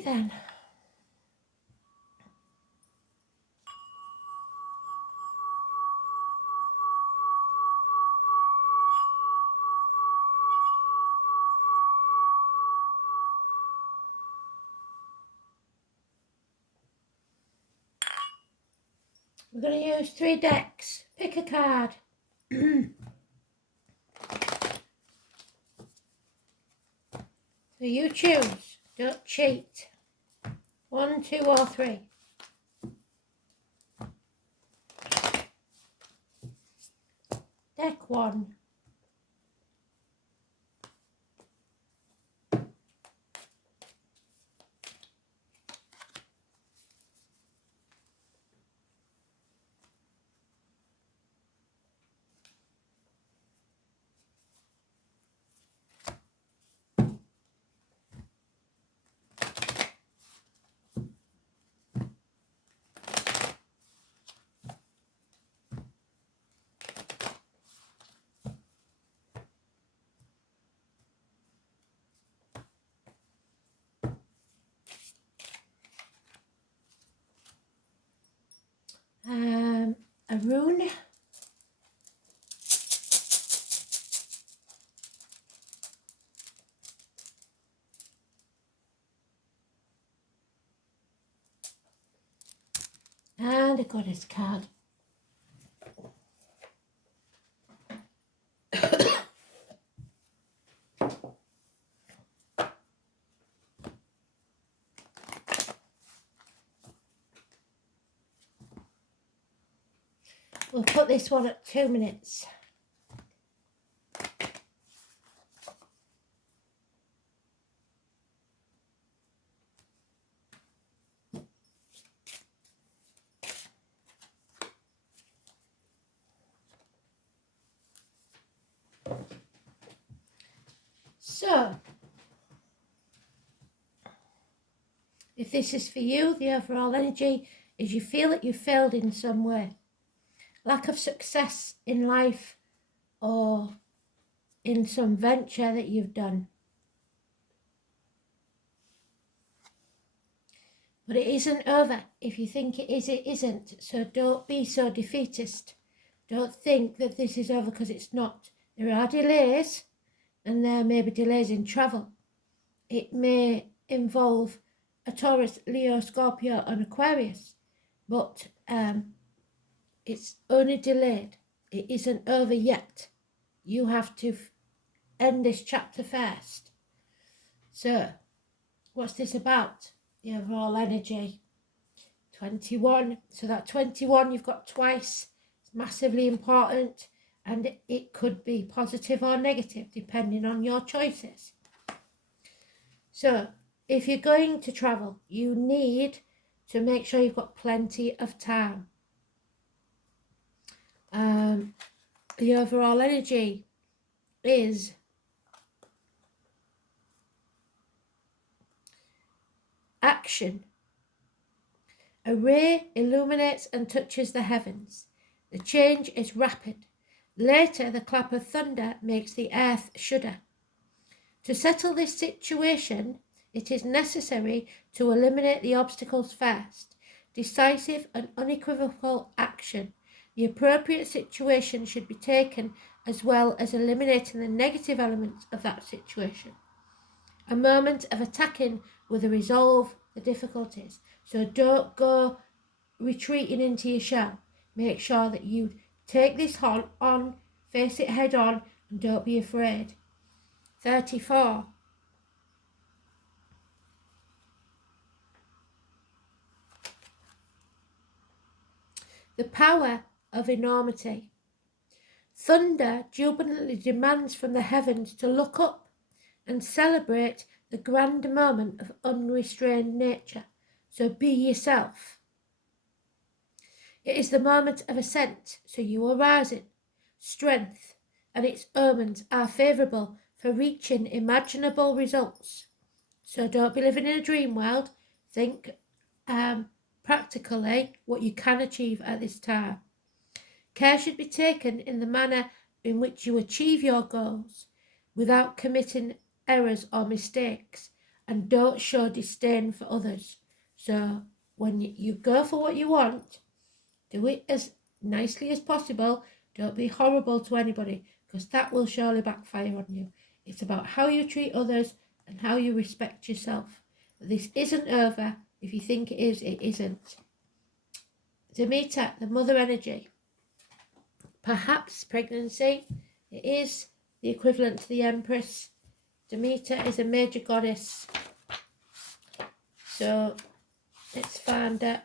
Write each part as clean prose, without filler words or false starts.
Okay then. We're going to use 3 decks. Pick a card. So you choose. Don't cheat. 1, 2 or 3. Deck 1. A rune. And a goddess card. We'll put this one at 2 minutes. So, if this is for you, the overall energy is you feel that you failed in some way. Lack of success in life or in some venture that you've done. But it isn't over. If you think it is, it isn't. So don't be so defeatist. Don't think that this is over because it's not. There are delays, and there may be delays in travel. It may involve a Taurus, Leo, Scorpio and Aquarius, but it's only delayed. It isn't over yet. You have to end this chapter first. So, what's this about? The overall energy. 21. So that 21 you've got twice. It's massively important, and it could be positive or negative depending on your choices. So, if you're going to travel, you need to make sure you've got plenty of time. The overall energy is action. A ray illuminates and touches the heavens. The change is rapid. Later, the clap of thunder makes the earth shudder. To settle this situation, it is necessary to eliminate the obstacles first. Decisive and unequivocal action. The appropriate situation should be taken as well as eliminating the negative elements of that situation. A moment of attacking with a resolve the difficulties. So don't go retreating into your shell. Make sure that you take this on, face it head on, and don't be afraid. 34. The power of enormity. Thunder jubilantly demands from the heavens to look up and celebrate the grand moment of unrestrained nature. So be yourself. It is the moment of ascent, so you are rising. Strength and its omens are favourable for reaching imaginable results. So don't be living in a dream world. Think practically what you can achieve at this time. Care should be taken in the manner in which you achieve your goals without committing errors or mistakes. and don't show disdain for others. So when you go for what you want, do it as nicely as possible. Don't be horrible to anybody, because that will surely backfire on you. It's about how you treat others and how you respect yourself. But this isn't over. If you think it is, it isn't. Demeter, the mother energy. Perhaps pregnancy. It is the equivalent to the Empress. Demeter is a major goddess. So let's find out.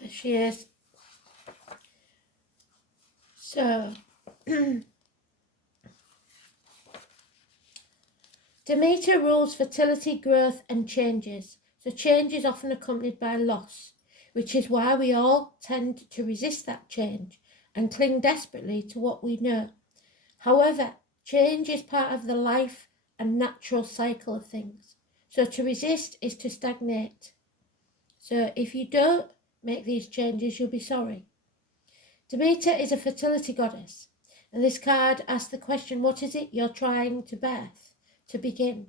There she is. So Demeter rules fertility, growth and changes. So change is often accompanied by loss, which is why we all tend to resist that change and cling desperately to what we know. However, change is part of the life and natural cycle of things. So to resist is to stagnate. So if you don't make these changes, you'll be sorry. Demeter is a fertility goddess, and this card asks the question, what is it you're trying to birth, to begin?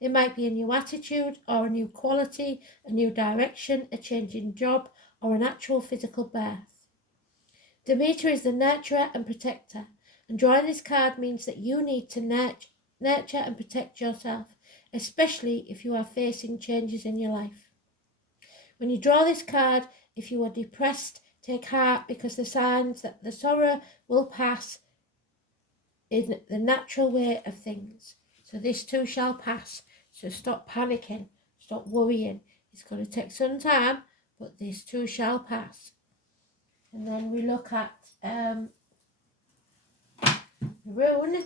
It might be a new attitude or a new quality, a new direction, a change in job, or an actual physical birth. Demeter is the nurturer and protector, and drawing this card means that you need to nurture and protect yourself, especially if you are facing changes in your life. When you draw this card, if you are depressed, take heart, because the signs that the sorrow will pass in the natural way of things. So this too shall pass. So stop panicking, stop worrying. It's going to take some time, but this too shall pass. And then we look at the rune,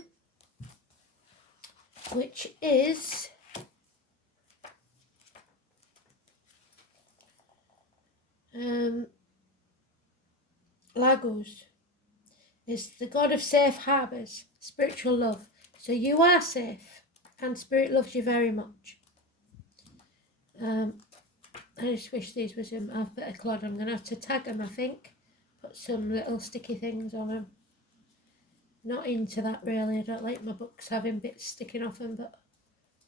which is Lagos. It's the god of safe harbours, spiritual love. So you are safe, and spirit loves you very much. I just wish these was in alphabetical cloud. I'm going to have to tag them, I think. Put some little sticky things on them. Not into that really. I don't like my books having bits sticking off them, but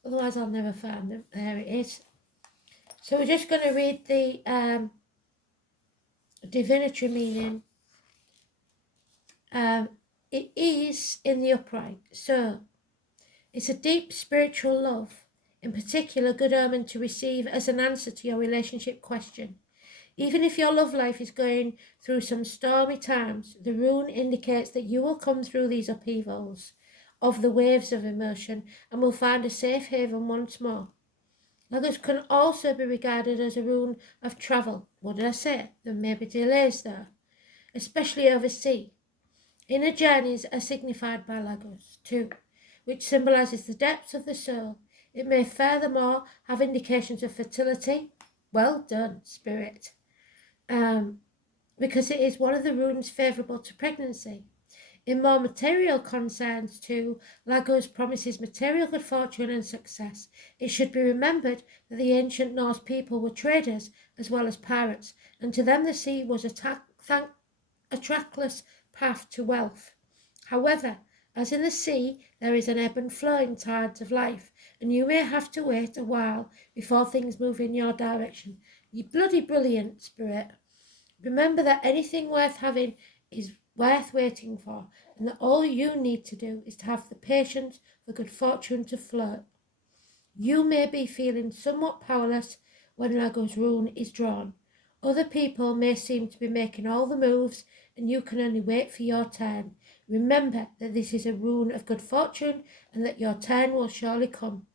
otherwise I'll never find them. There it is. So we're just going to read the divinatory meaning. It is in the upright. So it's a deep spiritual love, in particular good omen to receive as an answer to your relationship question. Even if your love life is going through some stormy times, the rune indicates that you will come through these upheavals of the waves of emotion and will find a safe haven once more. Lagos can also be regarded as a rune of travel. What did I say? There may be delays there, especially overseas. Inner journeys are signified by Lagos too, which symbolises the depths of the soul. It may furthermore have indications of fertility. Well done, Spirit. Because it is one of the runes favourable to pregnancy. In more material concerns too, Lagos promises material good fortune and success. It should be remembered that the ancient Norse people were traders as well as pirates, and to them the sea was a trackless path to wealth. However, as in the sea, there is an ebb and flow in tides of life, and you may have to wait a while before things move in your direction. You bloody brilliant, Spirit. Remember that anything worth having is worth waiting for, and that all you need to do is to have the patience for good fortune to flow. You may be feeling somewhat powerless when Lagos rune is drawn. Other people may seem to be making all the moves, and you can only wait for your turn. Remember that this is a rune of good fortune, and that your turn will surely come.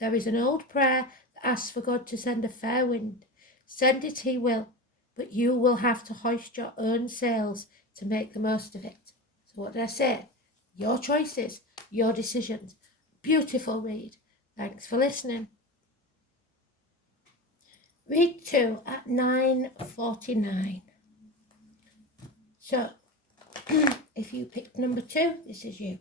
There is an old prayer that asks for God to send a fair wind. Send it he will, but you will have to hoist your own sails to make the most of it. So what did I say? Your choices, your decisions. Beautiful read. Thanks for listening. Read 2 at 9:49. So, if you picked number 2, this is you.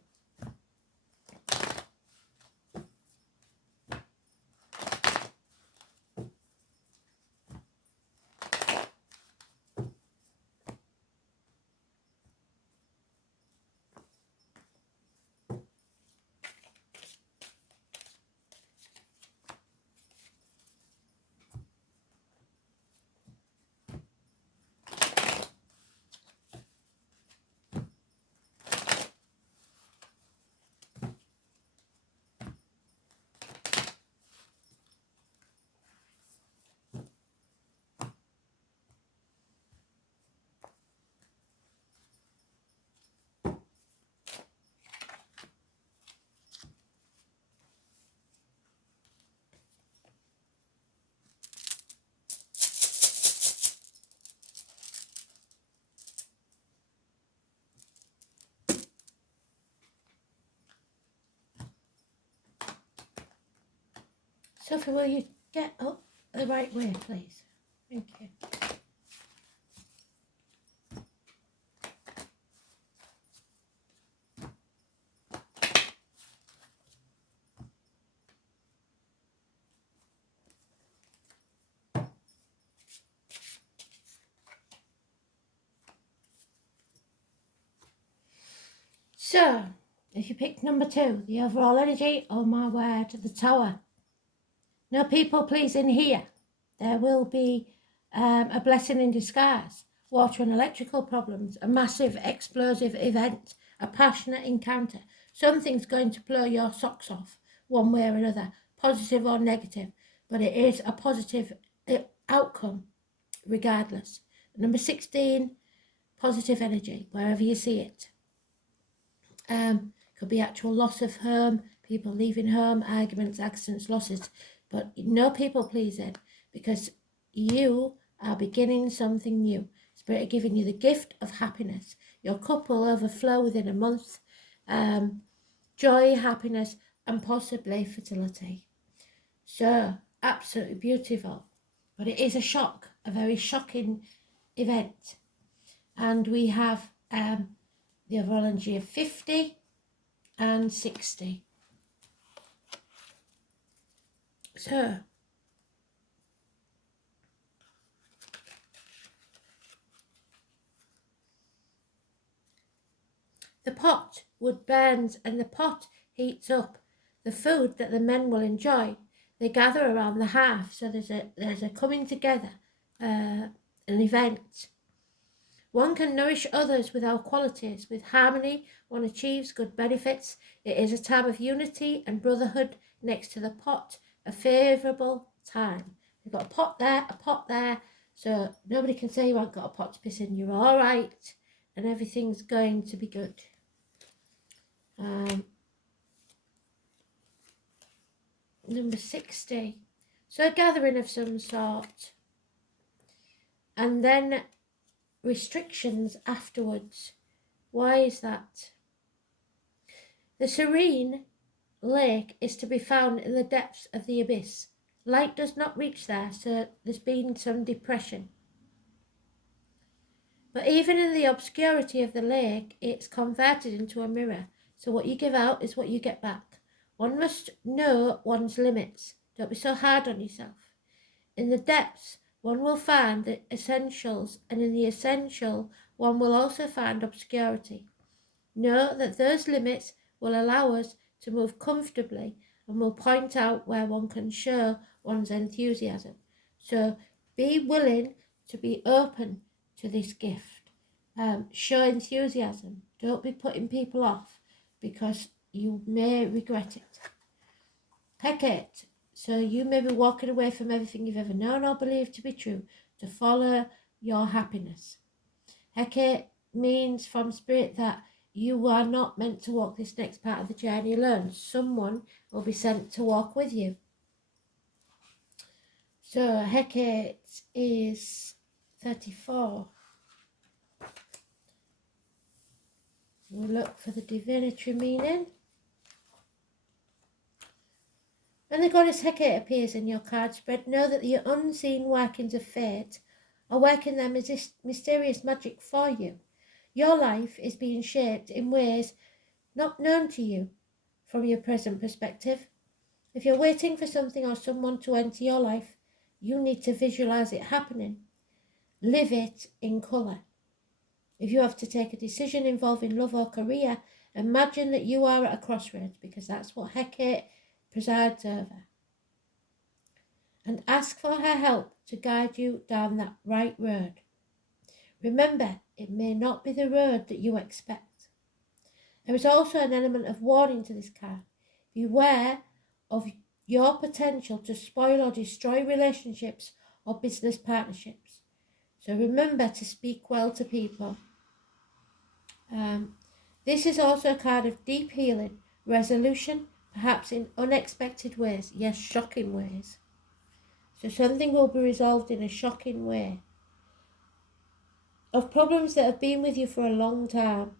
Sophie, will you get up the right way, please? Thank you. So, if you picked number 2, the overall energy, oh my word, the Tower. No people pleasing here. There will be a blessing in disguise. Water and electrical problems, a massive explosive event, a passionate encounter. Something's going to blow your socks off, one way or another, positive or negative, but it is a positive outcome regardless. Number 16, positive energy, wherever you see it. Could be actual loss of home, people leaving home, arguments, accidents, losses, but no people pleasing, because you are beginning something new. Spirit are giving you the gift of happiness. Your cup will overflow within a month. Joy, happiness, and possibly fertility. So, absolutely beautiful. But it is a shock, a very shocking event. And we have the overall energy of 50 and 60. So, the pot wood burns and the pot heats up. The food that the men will enjoy, they gather around the hearth. So there's a coming together, an event. One can nourish others with our qualities. With harmony, one achieves good benefits. It is a time of unity and brotherhood next to the pot, a favourable time. You've got a pot there, so nobody can say you haven't got a pot to piss in. You're all right, and everything's going to be good. Number 60. So a gathering of some sort. And then restrictions afterwards. Why is that? The serene lake is to be found in the depths of the abyss. Light does not reach there, so there's been some depression. But even in the obscurity of the lake, it's converted into a mirror. So what you give out is what you get back. One must know one's limits. Don't be so hard on yourself. In the depths, one will find the essentials, and in the essential, one will also find obscurity. Know that those limits will allow us to move comfortably and will point out where one can show one's enthusiasm. So be willing to be open to this gift. Show enthusiasm. Don't be putting people off, because you may regret it. Hecate. So you may be walking away from everything you've ever known or believed to be true to follow your happiness. Hecate means from Spirit that you are not meant to walk this next part of the journey alone. Someone will be sent to walk with you. So Hecate is 34. We'll look for the divinatory meaning. When the goddess Hecate appears in your card spread, know that the unseen workings of fate are working their mysterious magic for you. Your life is being shaped in ways not known to you from your present perspective. If you're waiting for something or someone to enter your life, you need to visualize it happening. Live it in colour. If you have to take a decision involving love or career, imagine that you are at a crossroads, because that's what Hecate presides over. And ask for her help to guide you down that right road. Remember, it may not be the road that you expect. There is also an element of warning to this card. Beware of your potential to spoil or destroy relationships or business partnerships. So remember to speak well to people. This is also a card of deep healing, resolution, perhaps in unexpected ways, yes, shocking ways. So something will be resolved in a shocking way. Of problems that have been with you for a long time,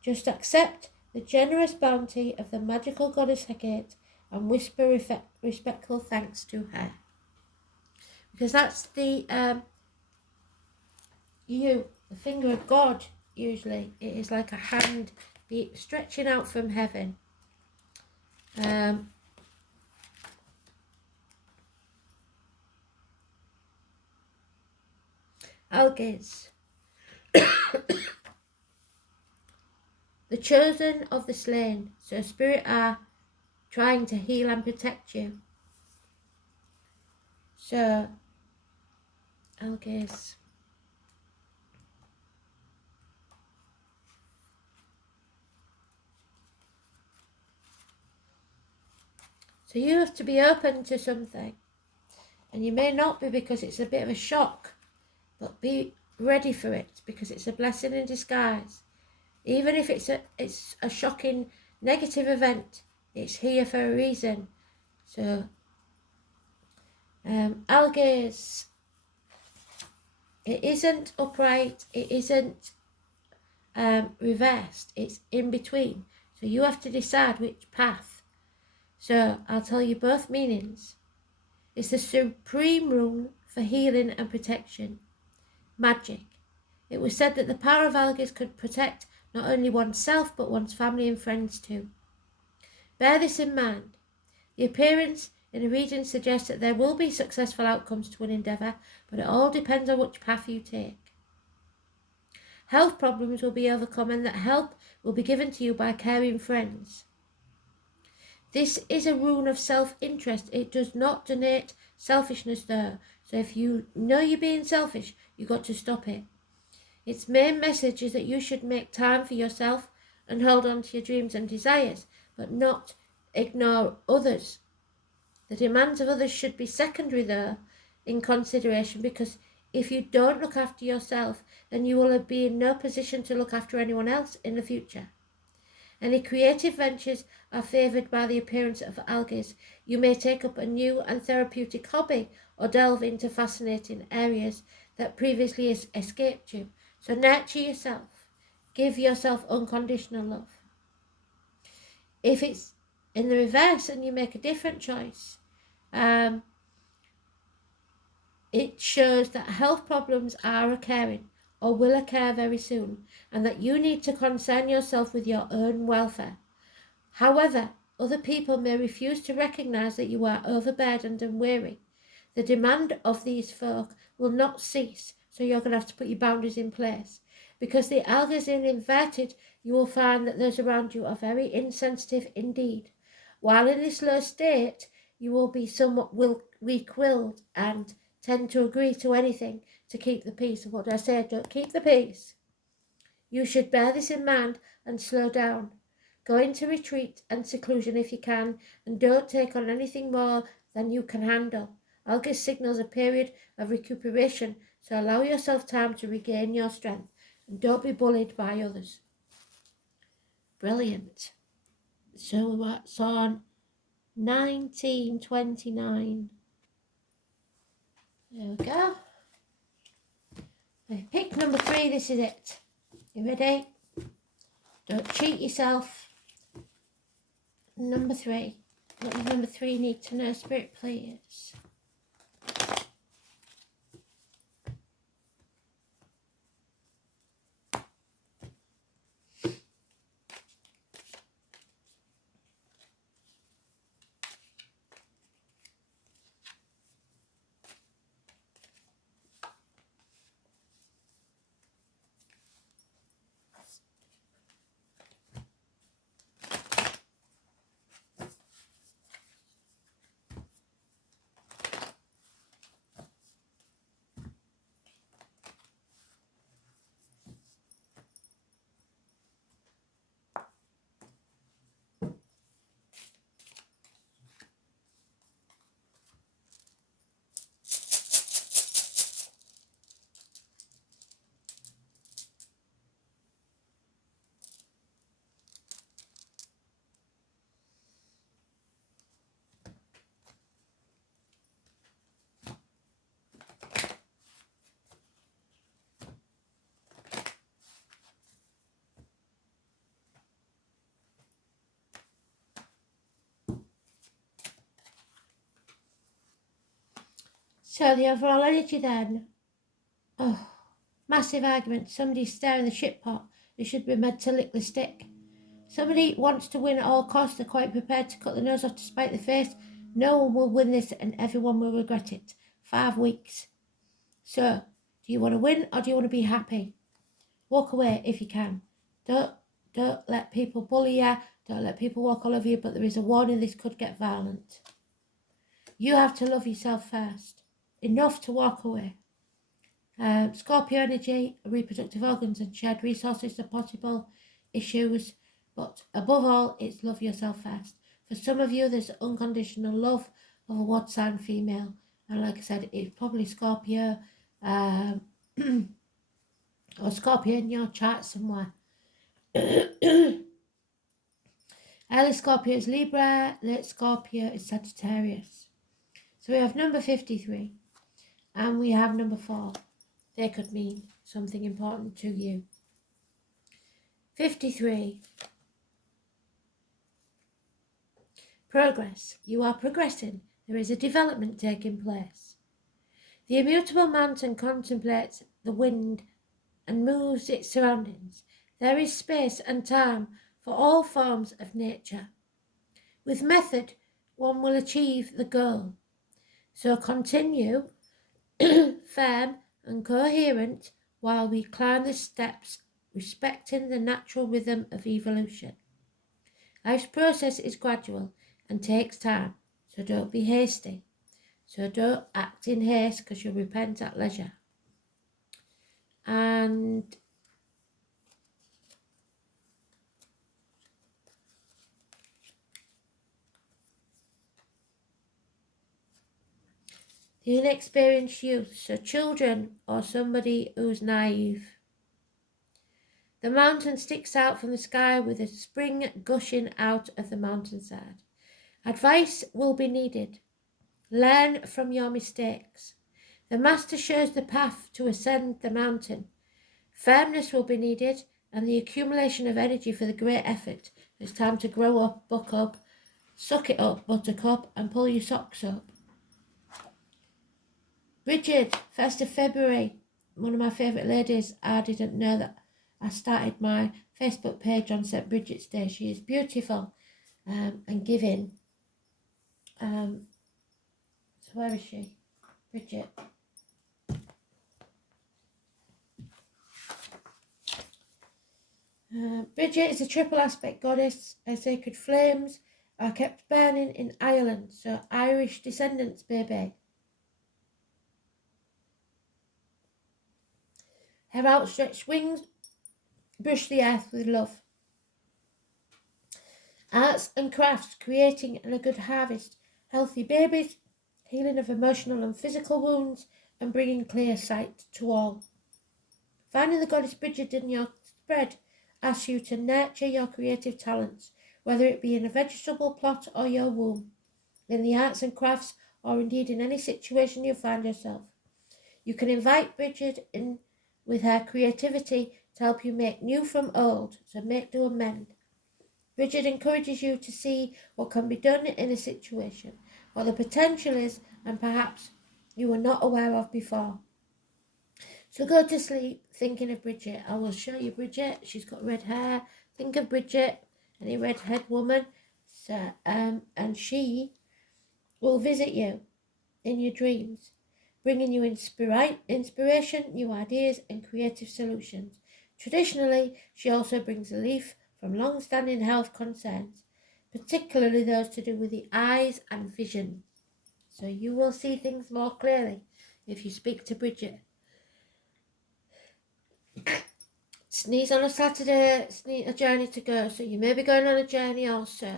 just accept the generous bounty of the magical goddess Hecate and whisper respectful thanks to her. Because that's the finger of God, usually. It is like a hand stretching out from heaven. Algaes. The chosen of the slain. So spirit are trying to heal and protect you. So, Algaes. So you have to be open to something. And you may not be because it's a bit of a shock. But be ready for it because it's a blessing in disguise. Even if it's a shocking negative event, it's here for a reason. So, Algaes, it isn't upright, it isn't reversed, it's in between. So you have to decide which path. So I'll tell you both meanings. It's the supreme rune for healing and protection. Magic. It was said that the power of Algaes could protect not only oneself but one's family and friends too. Bear this in mind. The appearance in a reading suggests that there will be successful outcomes to an endeavour, but it all depends on which path you take. Health problems will be overcome and that help will be given to you by caring friends. This is a rune of self-interest. It does not denote selfishness though. So if you know you're being selfish, you've got to stop it. Its main message is that you should make time for yourself and hold on to your dreams and desires, but not ignore others. The demands of others should be secondary though in consideration, because if you don't look after yourself, then you will be in no position to look after anyone else in the future. Any creative ventures are favoured by the appearance of Algaes. You may take up a new and therapeutic hobby or delve into fascinating areas that previously escaped you. So nurture yourself. Give yourself unconditional love. If it's in the reverse and you make a different choice, it shows that health problems are occurring or will occur very soon, and that you need to concern yourself with your own welfare. However, other people may refuse to recognise that you are overburdened and weary. The demand of these folk will not cease, so you're going to have to put your boundaries in place. Because the Algaes in inverted, you will find that those around you are very insensitive indeed. While in this low state, you will be somewhat weak-willed and tend to agree to anything to keep the peace. And what I say, don't keep the peace. You should bear this in mind and slow down. Go into retreat and seclusion if you can, and don't take on anything more than you can handle. Algaes signals a period of recuperation, so allow yourself time to regain your strength, and don't be bullied by others. Brilliant. So what's on 1929? There we go. Pick number 3, this is it. You ready? Don't cheat yourself. Number 3. What does number 3 need to know, Spirit, please? So the overall energy then, oh, massive argument. Somebody stirring the shit pot who should be made to lick the stick. Somebody wants to win at all costs. They're quite prepared to cut the nose off to spite the face. No one will win this and everyone will regret it. 5 weeks. So, do you want to win or do you want to be happy? Walk away if you can. Don't let people bully you. Don't let people walk all over you. But there is a warning, this could get violent. You have to love yourself first. Enough to walk away. Scorpio energy, reproductive organs and shared resources are possible issues. But above all, it's love yourself first. For some of you, there's unconditional love of a water sign female. And like I said, it's probably Scorpio or Scorpio in your chart somewhere. Early Scorpio is Libra, late Scorpio is Sagittarius. So we have number 53 and we have number 4. They could mean something important to you. 53. Progress. You are progressing. There is a development taking place. The immutable mountain contemplates the wind and moves its surroundings. There is space and time for all forms of nature. With method, one will achieve the goal. So continue firm and coherent while we climb the steps, respecting the natural rhythm of evolution. Life's process is gradual and takes time, so don't be hasty. So don't act in haste because you'll repent at leisure. And the inexperienced youth, so children or somebody who's naive. The mountain sticks out from the sky with a spring gushing out of the mountainside. Advice will be needed. Learn from your mistakes. The master shows the path to ascend the mountain. Firmness will be needed and the accumulation of energy for the great effort. It's time to grow up, buck up, suck it up, buttercup, and pull your socks up. Bridget, 1st of February, one of my favourite ladies. I didn't know that I started my Facebook page on St. Bridget's Day. She is beautiful and giving. So where is she? Bridget. Bridget is a triple aspect goddess. Her sacred flames are kept burning in Ireland. So Irish descendants, baby. Her outstretched wings brush the earth with love. Arts and crafts, creating and a good harvest, healthy babies, healing of emotional and physical wounds, and bringing clear sight to all. Finding the goddess Bridget in your spread asks you to nurture your creative talents, whether it be in a vegetable plot or your womb, in the arts and crafts, or indeed in any situation you find yourself. You can invite Bridget in with her creativity to help you make new from old, so make, do, and mend. Bridget encourages you to see what can be done in a situation, what the potential is, and perhaps you were not aware of before. So go to sleep thinking of Bridget. I will show you Bridget. She's got red hair. Think of Bridget, any red-haired woman. So, and she will visit you in your dreams, bringing you inspiration, new ideas, and creative solutions. Traditionally, she also brings relief from long-standing health concerns, particularly those to do with the eyes and vision. So you will see things more clearly if you speak to Bridget. Sneeze on a Saturday, a journey to go, so you may be going on a journey also.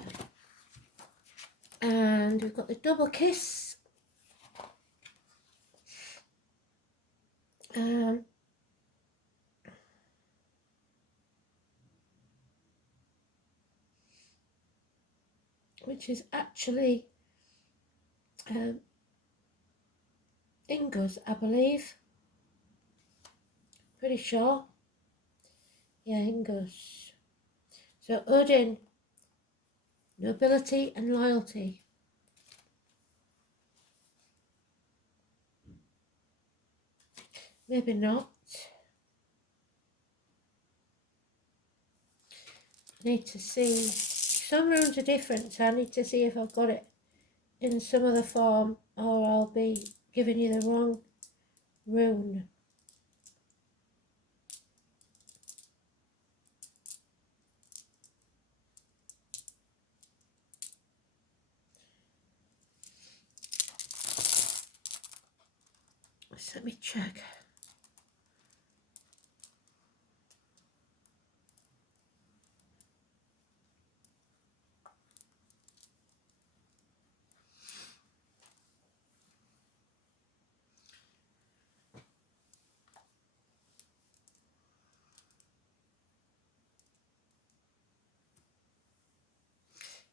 And we've got the double kiss. Which is actually Ingus, I believe. Pretty sure. Yeah, Ingus. So Odin, nobility and loyalty. maybe not. I need to see. Some runes are different, so I need to see if I've got it in some other form, or I'll be giving you the wrong rune. Let me check.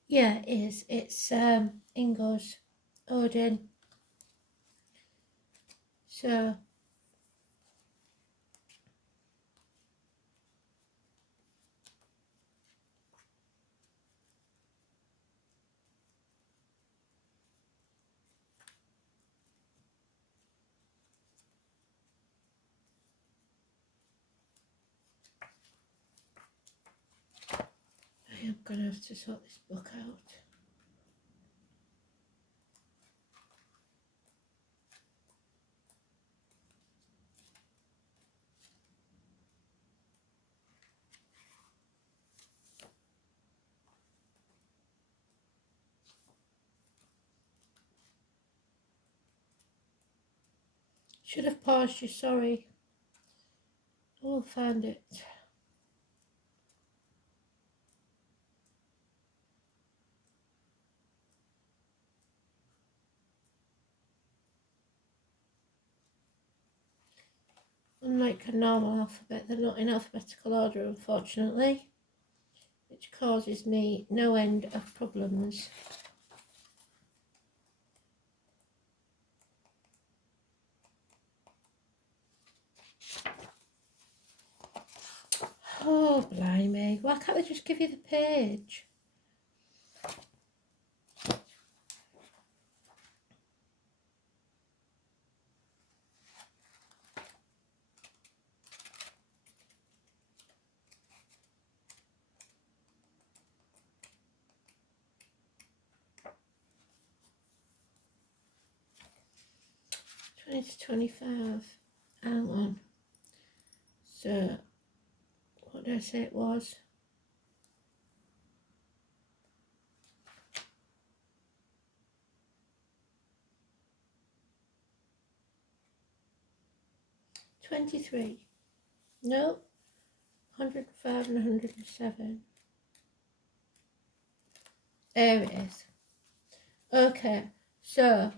Yeah, it is. It's Ingo's Odin. So I am gonna have to sort this book out. Should have paused you, sorry. Oh, found it. Unlike a normal alphabet, they're not in alphabetical order, unfortunately, which causes me no end of problems. Oh, blimey. Why can't they just give you the page? It's 25. Hang on. So, what did I say it was? $23. No. 105 and 107. There it is. Okay. So,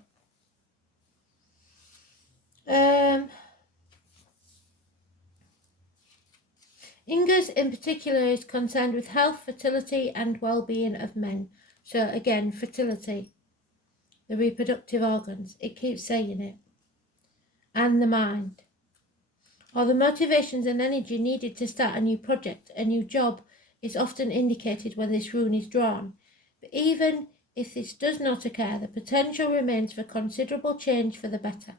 Inga's in particular is concerned with health, fertility and well-being of men. So again, fertility, the reproductive organs, it keeps saying it, and the mind, or the motivations and energy needed to start a new project, a new job, is often indicated when this rune is drawn. But even if this does not occur, the potential remains for considerable change for the better.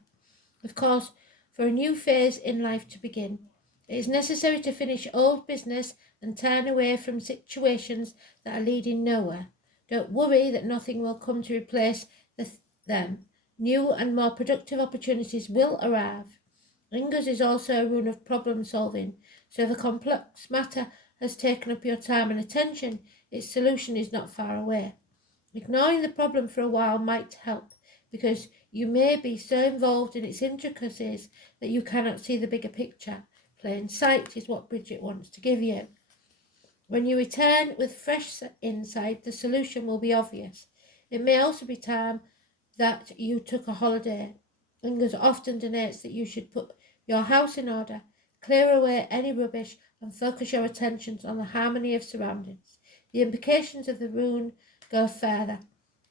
Of course, for a new phase in life to begin, it is necessary to finish old business and turn away from situations that are leading nowhere. Don't worry that nothing will come to replace them. New and more productive opportunities will arrive. Inga's is also a rune of problem solving, so if a complex matter has taken up your time and attention, its solution is not far away. Ignoring the problem for a while might help, because you may be so involved in its intricacies that you cannot see the bigger picture. Plain sight is what Bridget wants to give you. When you return with fresh insight, the solution will be obvious. It may also be time that you took a holiday. Inga's often denotes that you should put your house in order, clear away any rubbish, and focus your attentions on the harmony of surroundings. The implications of the rune go further.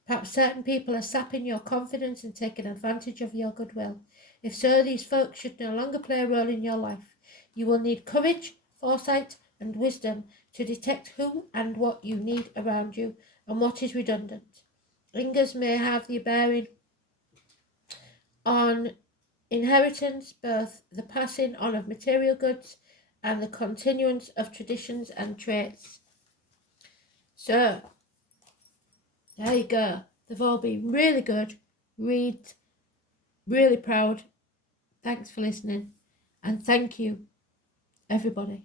Perhaps certain people are sapping your confidence and taking advantage of your goodwill. If so, these folks should no longer play a role in your life. You will need courage, foresight, and wisdom to detect who and what you need around you and what is redundant. Ingas may have the bearing on inheritance, both the passing on of material goods and the continuance of traditions and traits. So, there you go. They've all been really good. Read, really proud. Thanks for listening. And thank you, everybody.